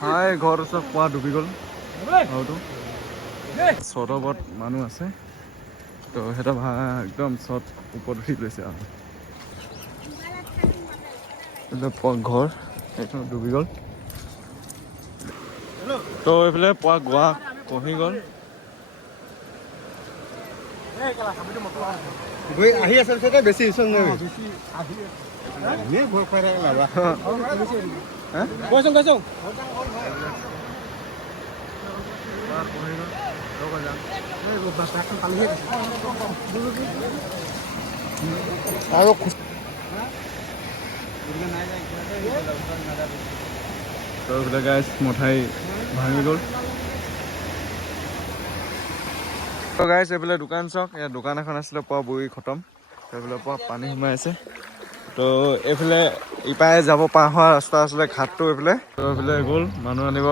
হাই ঘৰ ওচৰত পোৱা ডুবি গ'ল ঘৰটো চটৰ ওপৰত মানুহ আছে তো সিহঁতৰ একদম চট ওপৰত উঠি লৈছে আৰু ঘৰ এইখন ডুবি গ'ল তো এইফালে পোৱা গোৱা কহি গ'ল আহি আছে বেছি ভয় খুৱাই লাবা কৈছো আৰু তো এইফালে গাইজ মঠাই ভাঙি গ'ল তো গাইজ এইফালে দোকান চাওক ইয়াত দোকান এখন আছিলে পোৱা বুৰি খতম সেইফালে পোৱা পানী সোমাই আছে তো এইফালে ইপাৰে যাব পাৰ হোৱা ৰাস্তা আছিলে ঘাটটো এইফালে তো এইফালে গ'ল মানুহ আনিব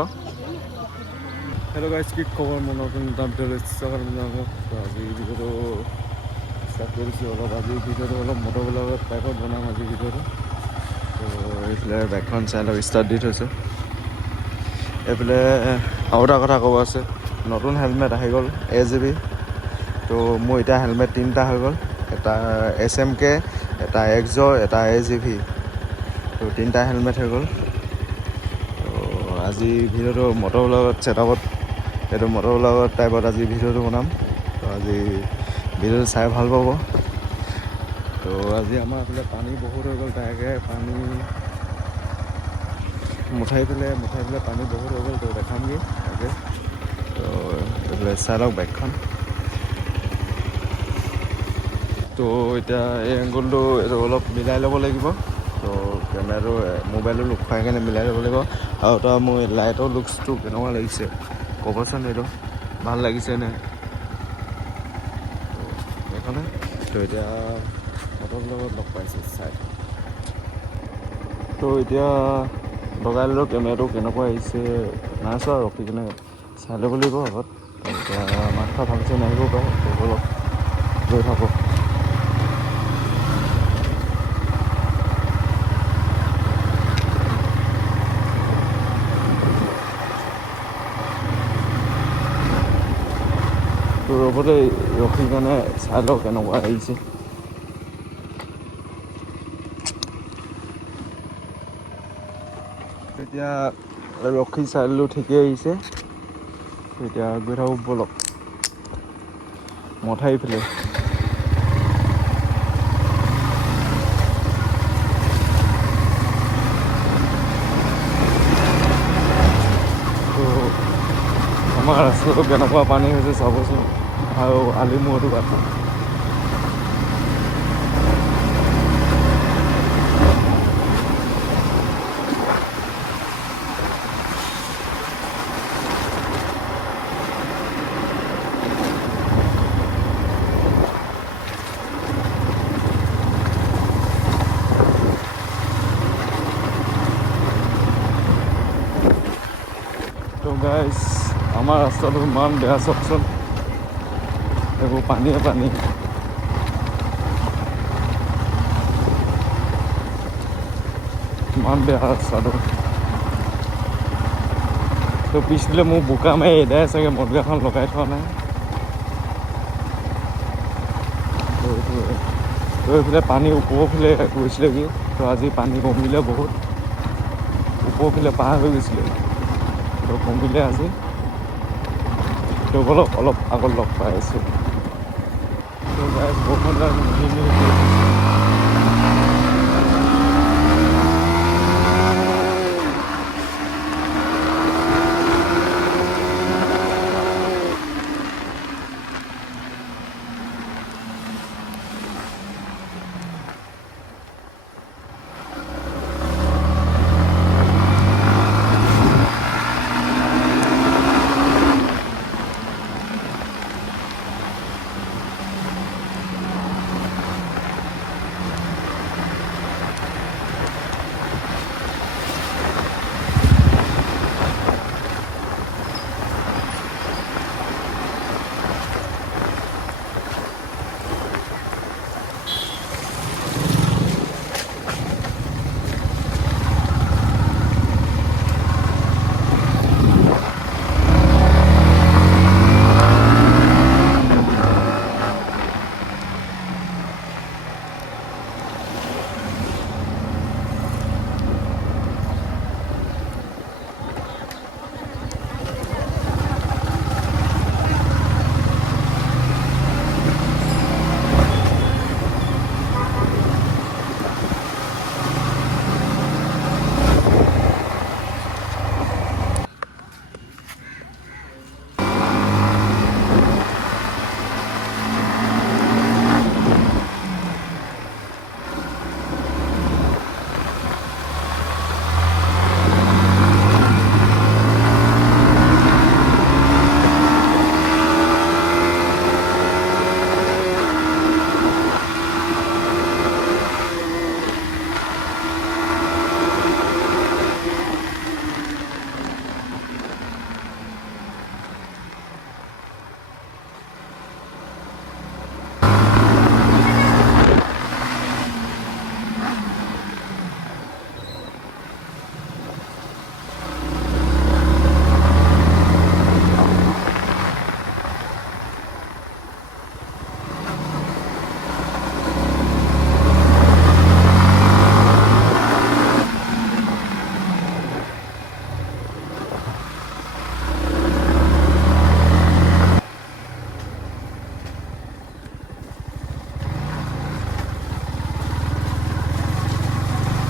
হেল্ল' গাইজ কি খবৰ মোৰ নতুন এটা ভিডিঅ'লৈ তো আজি ভিডিঅ'টো ষ্টাৰ্ট কৰিছোঁ অলপ আজিৰ ভিডিঅ'টো অলপ মটৰবিলাকত টাইপত বনাম আজিৰ ভিডিঅ'টো তো এইফালে বাইকখন চাই লওক ষ্টাৰ্ট দি থৈছোঁ এইফালে আৰু এটা কথা ক'ব আছে নতুন হেলমেট আহি গ'ল AJB তো মোৰ এতিয়া হেলমেট তিনিটা হৈ গ'ল এটা SMK এটা এক্সৰ এটা AJV তো তিনিটা হেলমেট হৈ গ'ল তো আজি ভিডিঅ'টো মটৰবিলাকত ছেটআপত এইটো মটৰবিলাকত টাইপত আজি ভিডিঅ'টো বনাম তো আজি ভিডিঅ'টো চাই ভাল পাব তো আজি আমাৰ এইফালে পানী বহুত হৈ গ'ল তাকে পানী মুঠাই পেলাই পানী বহুত হৈ গ'ল তো দেখামগৈ তাকে তো এইফালে চাই লওক বাইকখন তো এতিয়া এই এংগলটো এইটো অলপ মিলাই ল'ব লাগিব তো কেমেৰাটো মোবাইলটো লুক খুৱাই কেনে মিলাই ল'ব লাগিব আৰু এটা মোৰ লাইটৰ লুকছটো কেনেকুৱা লাগিছে ক'বচোন এইটো ভাল লাগিছেনে এইখনে তো এতিয়া ফটোৰ লগত লগ পাইছোঁ চাই তো এতিয়া লগাই ল'লোঁ কেমেৰাটো কেনেকুৱা আহিছে নাই চোৱা ৰখি কিনে চাই ল'ব লাগিব আগত তো এতিয়া মাতষাৰ ভালছে নাহিব পাৰে তো অলপ গৈ থাকক তো ৰ'বতে ৰখি কেনে চাই লওক কেনেকুৱা আহিছে এতিয়া ৰখি চাই ল'লোঁ ঠিকেই আহিছে এতিয়া গৈ থাকোঁ ব'লক মঠাই ফালে তো আমাৰ ৰাস্তাটো কেনেকুৱা পানী হৈছে চাবচোন আৰু আলিমূৰটো কাটা তো গাইজ আমাৰ ৰাস্তাটো ইমান বেয়া চাওকচোন এইবোৰ পানীয়ে পানী ইমান বেয়া ৰাস্তাটো তো পিছফালে মোৰ বোকা মাৰি এদাই চাগে মদগাখন লগাই থোৱা নাই তো এইফালে পানী ওপৰফালে গৈছিলেগৈ তো আজি পানী কমিলে বহুত ওপৰফালে পাৰ হৈ গৈছিলে তো কমিলে আজি তো অলপ আগত লগ পাই আছোঁ তো গাইজ বৰষুণ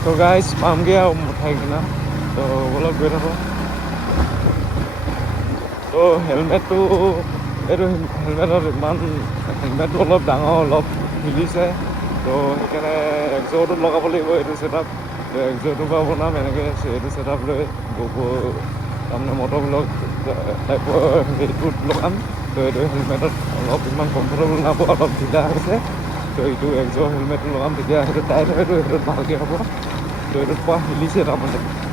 তো গাইজ পামগৈ আৰু মুঠাই কিনা তো অলপ গৈ থাকোঁ তো হেলমেটটো এইটো হেলমেটটো অলপ ডাঙৰ অলপ মিলিছে তো সেইকাৰণে এক্সটো লগাব লাগিব এইটো ছেটআপ তো এক্সটোৰ পৰা বনাম এনেকৈ এইটো ছেটআপ লৈ তাৰমানে মটৰ ব্লক টাইপৰ হেৰিটোত লগাম তো এইটো হেলমেটত অলপ ইমান কমফৰ্টেবল নাপাব অলপ ঢিলা হৈছে তো এইটো এক্সৰ হেলমেটটো লগাম তেতিয়া সেইটো টাইট হয়তো সেইটোত ভালকৈ হ'ব তো এইটোত পৰা হিলিছে তাৰমানে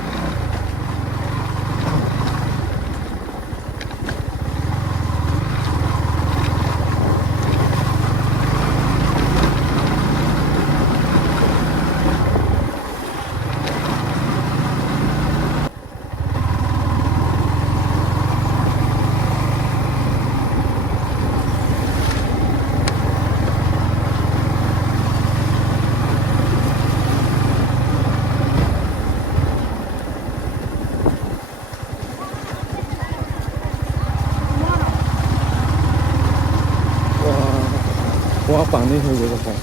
পোৱা পানী হৈ গ'ল খাই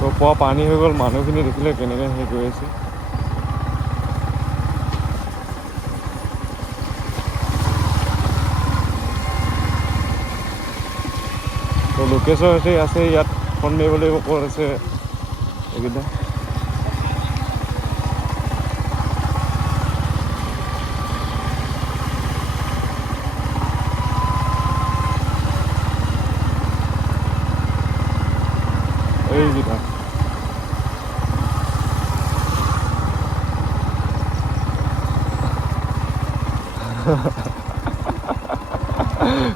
তো পোৱা পানী হৈ গ'ল মানুহখিনি দেখিলে কেনেকৈ হেৰি কৰি আছে তো লোকেশ্বৰ হৈছে আছে ইয়াত ফোন মাৰিব লাগিব ক'ত আছে এইকেইটা এইকেইটা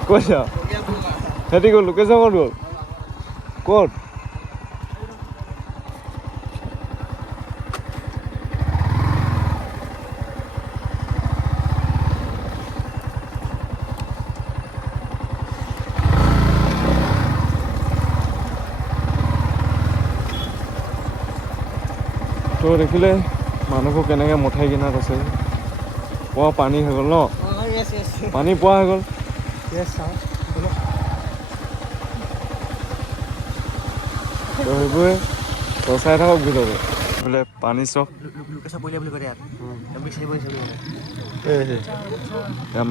কৈছা সিহঁতি গ'ল লোকেশ্যন ক'ত গ'ল ক'ত তো দেখিলে মানুহবোৰ কেনেকৈ মুঠাই কিনাত আছে পোৱা পানী হৈ গ'ল ন পানী পোৱা হৈ গ'ল তো সেইবোৰে চাই থাকক ভিতৰতে বোলে পানী চক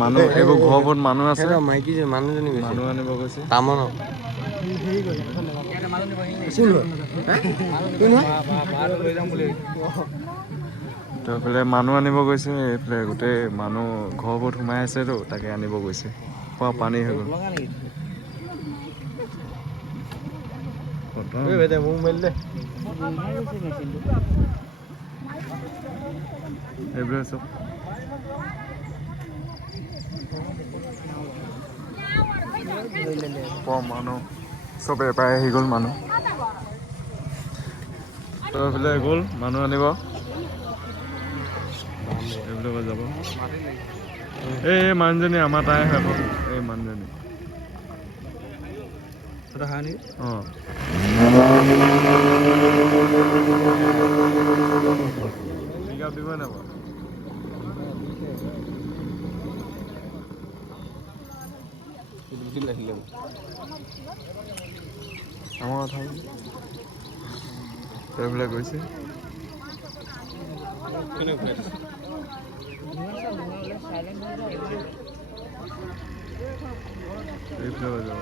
মানুহ এইবোৰ ঘৰবোৰত মানুহ আছে মাইকী যে মানুহজনী মানুহ আনিব গৈছে তামন তো এইফালে মানুহ আনিব গৈছে এইফালে গোটেই মানুহ ঘৰবোৰত সোমাই আছেতো তাকে আনিব গৈছে পোৱা পানী হৈ গ'ল মোক মেলি দে এইবোৰে চব পোৱা মানুহ চব এপাই আহি গ'ল মানুহ তো এইফালে গ'ল মানুহ আনিব এইফালে পৰা যাব এই মানুহজনী আমাৰ তাই হয় আকৌ এই মানুহজনী অঁ পিক আপ দিব নাপাব আমাৰ কথা এইবিলাক গৈছে এইফালে যাব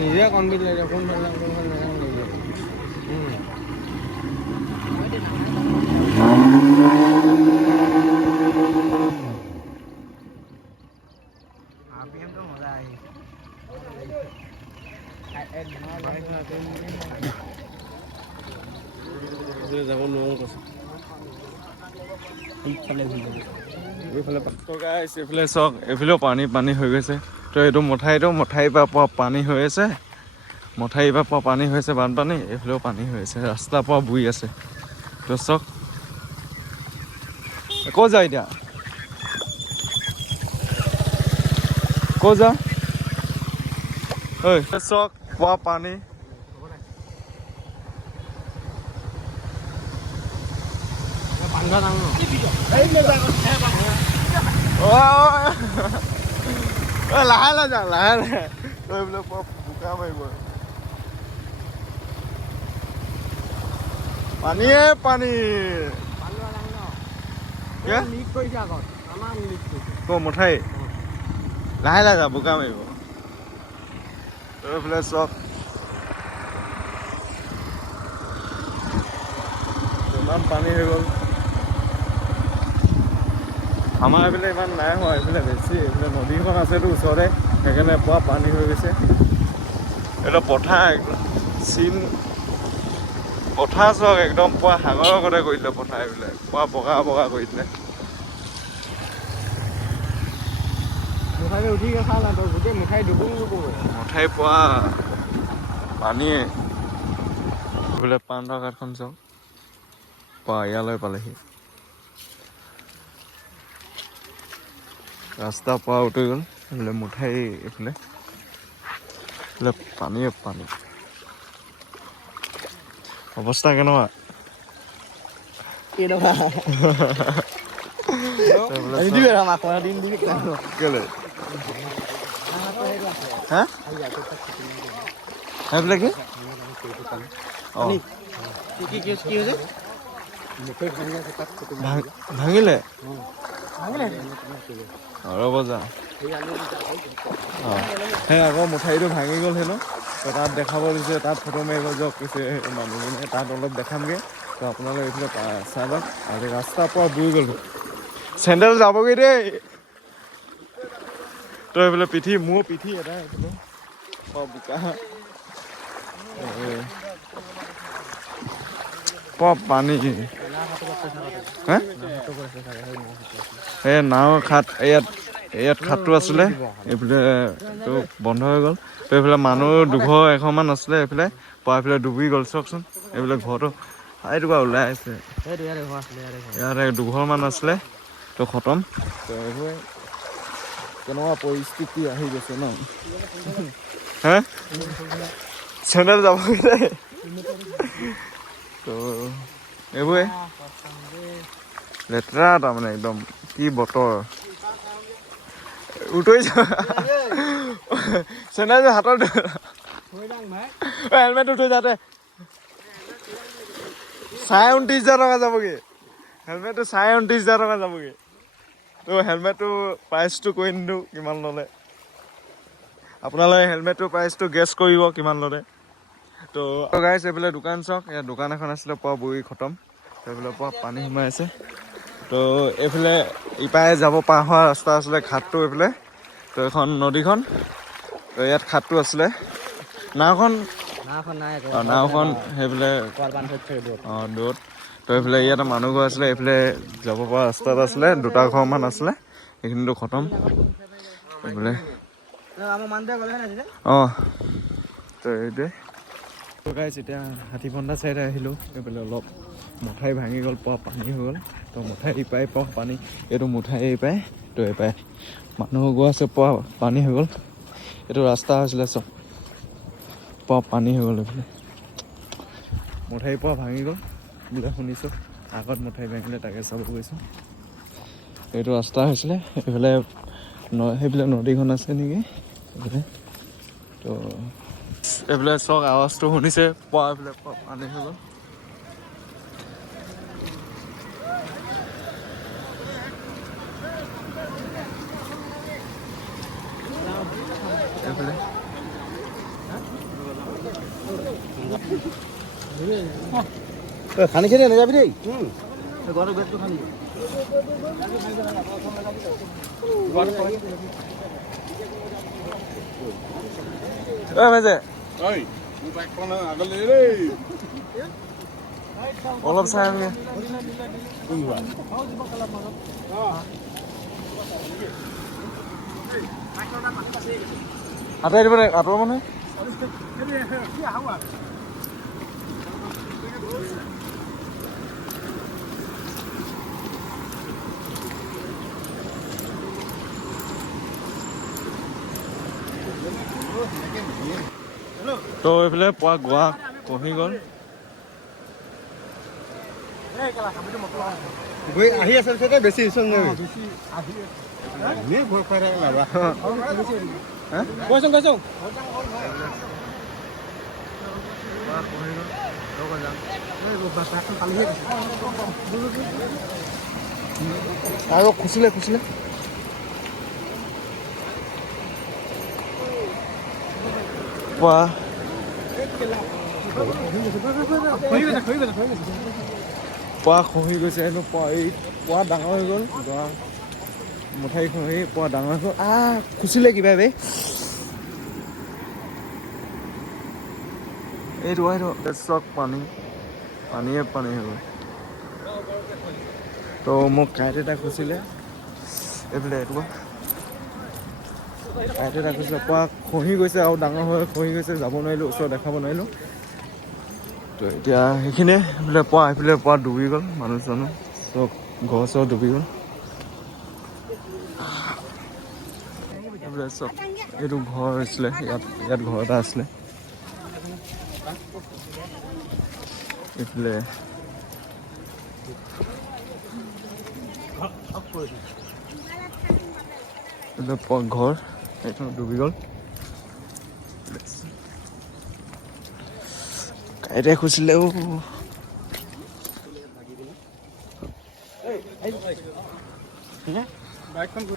নিজে কনভিট লাগে কোন ভাল লাগে কোন ভাল লাগে আপিএম তো মজা আই যাব নোৱাৰো কৈছে এইফালে চাওক এইফালেও পানী হৈ গৈছে তো এইটো মঠাইৰ পৰা পোৱা পানী হৈ আছে মঠাইৰ পৰা পোৱা পানী হৈছে বানপানী এইফালেও পানী হৈ আছে ৰাস্তাৰ পৰা বুই আছে তো চাওক ক'ত যা এতিয়া ক'ত যা ঐ চাওক পোৱা পানী লাহে লাহে যা লাহে লাহে তই বোলে বোকা মাৰিব পানীয়ে পানী মঠাই লাহে লাহে যা বোকা মাৰিব তই বোলে চক ইমান পানী হৈ গ'ল আমাৰ এইফালে ইমান নাই হোৱা এইফালে বেছি এইফালে নদীখন আছেতো ওচৰতে সেইকাৰণে পুৰা পানী হৈ গৈছে এইটো পথাৰ একদম পথাৰ চাওক একদম পুৰা সাগৰৰ আগতে কৰি দিলে পথাৰ এইবিলাক পুৰা বগা বগা কৰি দিলে মঠাই পুৰা পানীয়ে এইফালে পাণ ধৰা ঘাটখন চাওক পুৰা ইয়ালৈ পালেহি ৰাস্তা পৰা উঠি গ'ল এইফালে মুঠাই এইফালে পানীয়ে পানী অৱস্থা কেনেকুৱা কেলে হা সেইফালে কি ভাঙিলে ৰ'ব যা সেই আকৌ মঠাইটো ভাঙি গ'ল হেনো তো তাত দেখাব দিছে তাত ফটো মাৰিব যাওক কৈছে মানুহজনে তাত অলপ দেখামগৈ তো আপোনালোকে এইফালে চাই লওক আৰু ৰাস্তাৰ পৰা বুই গ'ল চেণ্ডেল যাবগৈ দেই তো এইফালে মোৰ পিঠি এটা এইফালে বোকা পানী এই নাও খাট ইয়াত খাটটো আছিলে এইফালে তো বন্ধ হৈ গ'ল তো এইফালে মানুহ 200-100 মান আছিলে এইফালে এইফালে ডুবি গ'ল চাওকচোন এইফালে ঘৰটো এইটোপা ওলাই আছে ইয়াত 200 মান আছিলে তো খতম তো এইবোৰে কেনেকুৱা পৰিস্থিতি আহি গৈছে ন হা চেনেল যাব তো এইবোৰে লেতেৰা তাৰমানে একদম কি বতৰ উঠৈছ চেনেল হাতত হেলমেট উঠৈ যাতে 29,000 টকা যাবগৈ হেলমেটটো 29,000 টকা যাবগৈ তো হেলমেটটো প্ৰাইচটো কৈ নিদিওঁ কিমান ল'লে আপোনালোকে হেলমেটটোৰ প্ৰাইচটো গেছ কৰিব কিমান ল'লে তো গাইছ এইফালে দোকান চাওক ইয়াত দোকান এখন আছিলে পুৰা বুই খতম তো এইফালে পুৰা পানী সোমাই আছে তো এইফালে ইপাৰে যাব পাৰ হোৱা ৰাস্তা আছিলে ঘাটটো এইফালে তো এখন নদীখন তো ইয়াত ঘাটটো আছিলে নাওখন সেইফালে দূৰত তো এইফালে ইয়াত মানুহ ঘৰ আছিলে এইফালে যাব পৰা ৰাস্তা এটা আছিলে 2টা ঘৰমান আছিলে সেইখিনিতো খতম এইফালে তো এইটোৱে গাইছ এতিয়া হাতীবন্ধা চাইডে আহিলোঁ এইফালে অলপ মঠাই ভাঙি গ'ল পুৰা পানী হৈ গ'ল তো মঠাই ইপাই পুৰা পানী এইটো মঠাই ইপাই তো ইপাই মানুহ গৈ আছে পুৰা পানী হৈ গ'ল এইটো ৰাস্তা হৈছিলে চব পুৰা পানী হৈ গ'ল এইফালে মঠাই পুৰা ভাঙি গ'ল বোলে শুনিছোঁ আগত মঠাই ভাঙিলে তাকে চাব গৈছোঁ এইটো ৰাস্তা হৈছিলে এইফালে সেইফালে নদীখন আছে নেকি এইফালে তো এইফালে চাওক আৱাজটো শুনিছে পুৱা এইফালে পানী হৈ গ'ল এইফালে খানি খেয়ে নাযাবি দেই ঘৰৰ বেগটো খানি মেজে অলপ চাই আমি আঁতৰাই দিব লাগে আঁতৰ মানে তো এইফালে পোৱা গোৱা কহি গ'ল গৈ আহি আছে চাগে বেছি ইচ্ছা নাই ভয় খুৱাই থাকে লাবা গৈছোঁ গৈছোঁ আৰু খুচিলে খুচিলে পোৱা পোৱা খহি গৈছে এইটো পোৱা এই পোৱা ডাঙৰ হৈ গ'ল যোৱা মুঠাই খহি পোৱা ডাঙৰ হৈ গ'ল খুচিলে কিবা বে এইটো চক পানীয়ে পানী হৈ গ'ল তো মোক কাঁইট এটা খুচিলে এইফালে এইটো কাঁইট এটা খুচিলে পোৱা খহি গৈছে আৰু ডাঙৰ হৈ খহি গৈছে যাব নোৱাৰিলোঁ ওচৰত দেখাব নোৱাৰিলোঁ তো এতিয়া সেইখিনিয়ে এইফালে পোৱা ডুবি গ'ল মানুহ চানুহ চব ঘৰ চৰ ডুবি গ'ল এইফালে চব এইটো ঘৰ আছিলে ইয়াত ঘৰ এটা আছিলে এইফালে ঘৰ এইটো ডুবি গ'ল কাইতে খুচিলে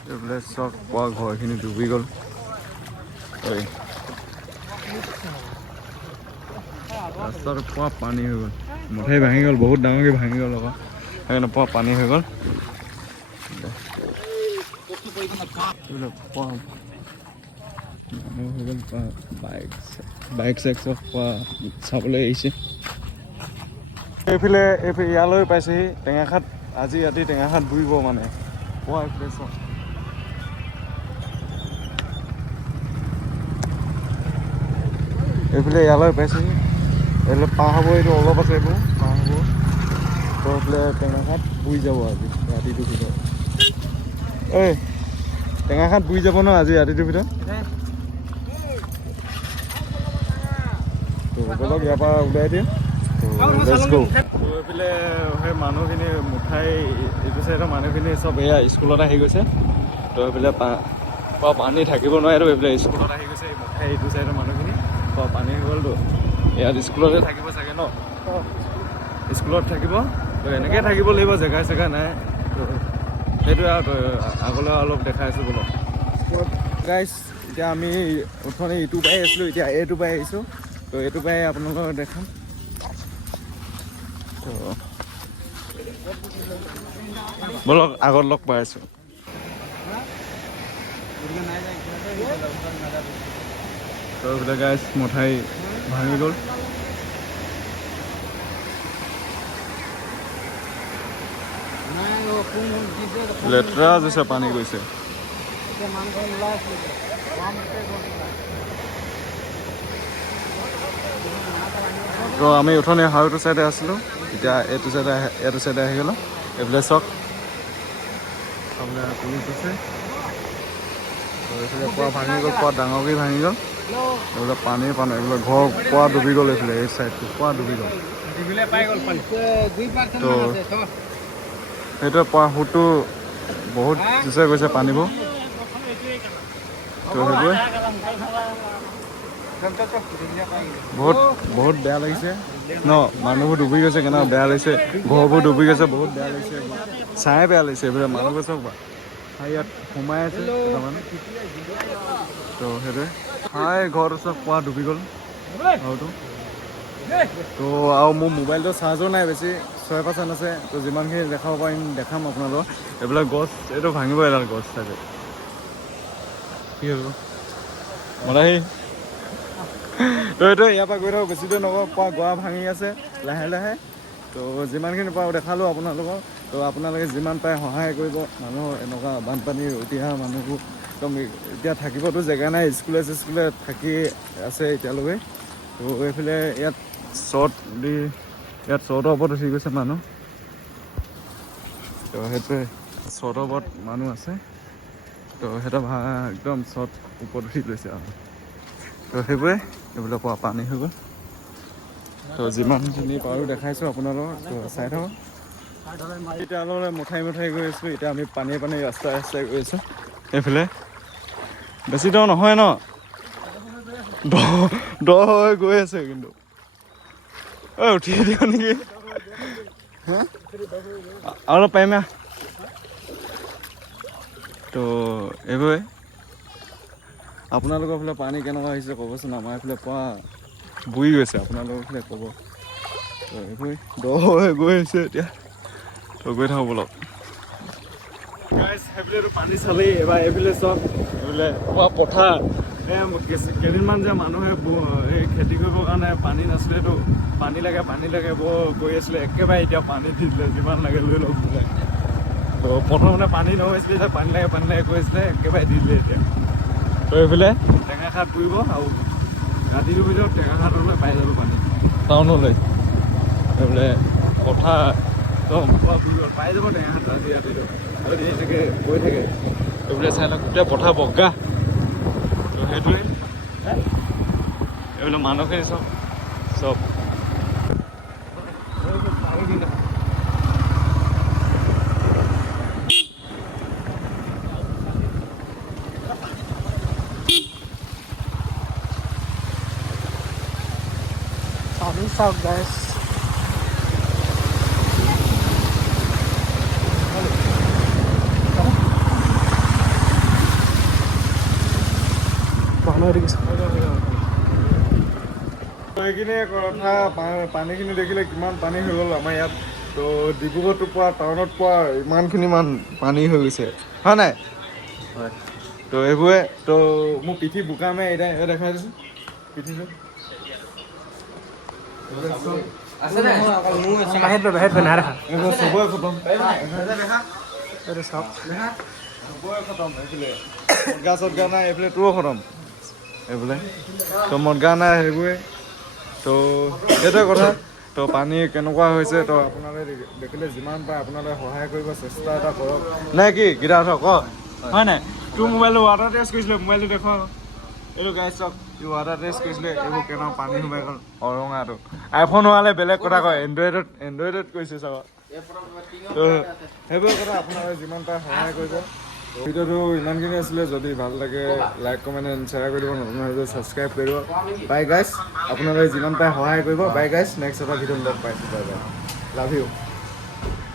এইফালে চব পোৱা ঘৰখিনি ডুবি গ'ল ৰাস্তাটো পোৱা পানী হৈ গ'ল মঠাই ভাঙি গ'ল বহুত ডাঙৰকৈ ভাঙি গ'ল আকৌ সেইকাৰণে পোৱা পানী হৈ গ'ল বাইক চাইক চব পোৱা চাবলৈ আহিছে এইফালে ইয়ালৈ পাইছেহি টেঙাখাত আজি ৰাতি টেঙাখাত বুৰিব মানে পোৱা এইফালে চব এইফালে ইয়ালৈ পাইছেহি এইফালে পাৰ হ'ব এইটো অলপ আছে এইবোৰ পাৰ হ'ব তো এইফালে টেঙাখাত বুৰি যাব আজি ৰাতিটোৰ ভিতৰত টেঙাখাত বুৰি যাব ন আজি ৰাতিটোৰ ভিতৰত তো বলক ইয়াৰ পৰা ওলাই দিম এইফালে সেই মানুহখিনি মুঠাই এইটো চাইডৰ মানুহখিনি চব এয়া স্কুলত আহি গৈছে তো এইফালে পানী থাকিব নোৱাৰে এইফালে স্কুলত আহি গৈছে মুঠাই এইটো চাইডৰ মানুহখিনি পানী হৈ গ'লতো ইয়াত স্কুলতে থাকিব চাগে ন স্কুলত থাকিব তো এনেকৈ থাকিব লাগিব জেগা চেগা নাই তো সেইটোৱে আৰু আগলৈ অলপ দেখাইছোঁ বোলো গাইছ এতিয়া আমি ওঠনি ইটো পাই আছিলোঁ এতিয়া এইটো পাই আহিছোঁ তো এইটো পাই আপোনালোকক দেখাম তো বলক আগত লগ পাই আছোঁ তো এইফালে গাইছ মঠাই ভাঙি গ'ল লেতেৰা যছে পানী গৈছে তো আমি উঠনি হাউটো চাইডে আছিলোঁ এতিয়া এইটো চাইডে আহি গ'লোঁ এইফালে চক আপোনাৰ পুলিচ আছে তো এইফালে পোৱা ভাঙি গ'ল পোৱা ডাঙৰকৈ ভাঙি গ'ল এইফালে পানী এইফালে ঘৰ পোৱা ডুবি গ'ল এইফালে এই চাইডটো পোৱা ডুবি গ'ল তো সেইটোৱে পোৱা সুতটো বহুত জোচে গৈছে পানীবোৰ তো সেইটোৱে বহুত বেয়া লাগিছে ন মানুহবোৰ ডুবি গৈছে কেনেকুৱা বেয়া লাগিছে ঘৰবোৰ ডুবি গৈছে বহুত বেয়া লাগিছে চাই বেয়া লাগিছে এইফালে মানুহবোৰ চব ইয়াত সোমাই আছে কেইটামান তো সেইটোৱে হাই ঘৰত চব পোৱা ডুবি গ'ল ঘৰটো। তো আৰু মোৰ মোবাইলটো চাৰ্জো নাই বেছি 6% আছে। তো যিমানখিনি দেখাব পাৰিম দেখাম আপোনালোকক। এইবিলাক গছ এইটো ভাঙিব এডাল গছ থাকে কি হ'ব মলাহি। তো এইটো ইয়াৰ পৰা গৈ থাকোঁ বেছি দূৰ নকওঁ পোৱা গৰা ভাঙি আছে লাহে লাহে। তো যিমানখিনি পাৰোঁ দেখালোঁ আপোনালোকক। তো আপোনালোকে যিমান পাৰে সহায় কৰিব মানুহৰ এনেকুৱা বানপানীৰ উটি অহা মানুহবোৰ। একদম এতিয়া থাকিবতো জেগা নাই স্কুলে চিস্কুলে থাকি আছে এতিয়ালৈকে। তো এইফালে ইয়াত চৰ্টৰ ওপৰত উঠি গৈছে মানুহ। তো সেইটোৱে চৰ্টৰ ওপৰত মানুহ আছে। তো সিহঁতৰ একদম চৰ্ট ওপৰত উঠি গৈছে আৰু। তো সেইবোৰে এইবিলাক পৰা পানী হৈ গ'ল। তো যিমানখিনি পাৰোঁ দেখাইছোঁ আপোনালোকক। তো চাই থাকক। এতিয়া অলপ মঠাই গৈ আছোঁ। এতিয়া আমি পানীয়ে ৰাস্তাই গৈ আছোঁ। এইফালে বেছি দ নহয় ন দ হৈ গৈ আছে কিন্তু উঠি দিওঁ নেকি অলপ পাৰিম। তো এইবোৰে আপোনালোকৰ ফালে পানী কেনেকুৱা হৈছে ক'বচোন। আমাৰ এইফালে পুৰা বুৰি গৈছে আপোনালোকৰ ফালে ক'ব। তো এইবোৰে দ হৈ গৈ আছে এতিয়া। তো গৈ থাকোঁ বলক। সেইফালেতো পানী চালেই এবাৰ এইফালে চব এইফালে পুৰা পথাৰ। কেইদিনমান যে মানুহে এই খেতি কৰিবৰ কাৰণে পানী নাছিলেতো পানী লাগে বৰ কৰি আছিলে। একেবাৰে এতিয়া পানী দি দিলে যিমান লাগে লৈ লওক বোলে। তো প্ৰথমতে পানী নহৈছিলে যে পানী লাগে কৈ আছিলে একেবাৰে দি দিলে এতিয়া। তো এইফালে টেঙাখাত পৰিব আৰু ৰাতিটোৰ ভিতৰত টেঙাখাতলৈ পাই যাব পানী টাউনলৈ। এইফালে পথাৰ একদম পুৰা পুৰি পাই যাব টেঙাখাত ৰাতিটো যদি এনেকৈ গৈ থাকে। এইফালে চাই লওক গোটেই পথাৰ বগা। তো সেইটোৱে এইবিলাক মানুহখিনি চব পানী চাওক গাইছ। এইখিনিয়ে কথা পানীখিনি দেখিলে কিমান পানী হৈ গ'ল আমাৰ ইয়াত। তো ডিব্ৰুগড়তো পোৱা টাউনত পোৱা ইমানখিনি পানী হৈ গৈছে হয় নাই। হয়। তো এইবোৰে তো মোৰ পিঠি বোকা মাৰি এতিয়া দেখাই দিছোঁ পিঠিটো। চবৰে খতম এইফালে মদগা চদগা নাই। এইফালে তোৰো খতম এইফালে। তো মদগা নাই সেইবোৰে। তো সেইটোৱে কথা। তো পানী কেনেকুৱা হৈছে তো আপোনালোকে দেখিলে যিমান পাৰে আপোনালোকে সহায় কৰিব চেষ্টা এটা কৰক নে কি গীতা ক হয় নাই। তোৰ মোবাইলটো ৱাটাৰ টেষ্ট কৰিছিলে মোবাইলটো দেখুৱাও। এইটো গাইছ চাওক ৱাটাৰ টেষ্ট কৰিছিলে এইবোৰ কেনেকুৱা পানী সোমাই গ'ল অৰঙাটো। আইফোন হোৱালে বেলেগ কথা কয় এণ্ড্ৰইডত কৰিছে চাব। তো সেইবোৰ কথা আপোনালোকে যিমান পাৰে সহায় কৰিব। ভিডিঅ'টো ইমানখিনি আছিলে। যদি ভাল লাগে লাইক কমেণ্ট এণ্ড শ্বেয়াৰ কৰি দিব। নতুন ভিডিঅ' ছাবস্ক্ৰাইব কৰিব। বাই গাইছ আপোনালোকে যিমান পাৰে সহায় কৰিব। বাই গাইছ নেক্সট এটা ভিডিঅ'ত লগ পাইছোঁ। Bye bye love you.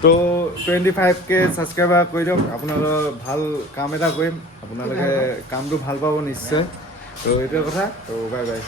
তো 25K ছাবস্ক্ৰাইবাৰ কৰি দিয়ক। আপোনালোকৰ ভাল কাম এটা কৰিম আপোনালোকে কামটো ভাল পাব নিশ্চয়। তো এইটোৱে কথা। তো বাই বাই।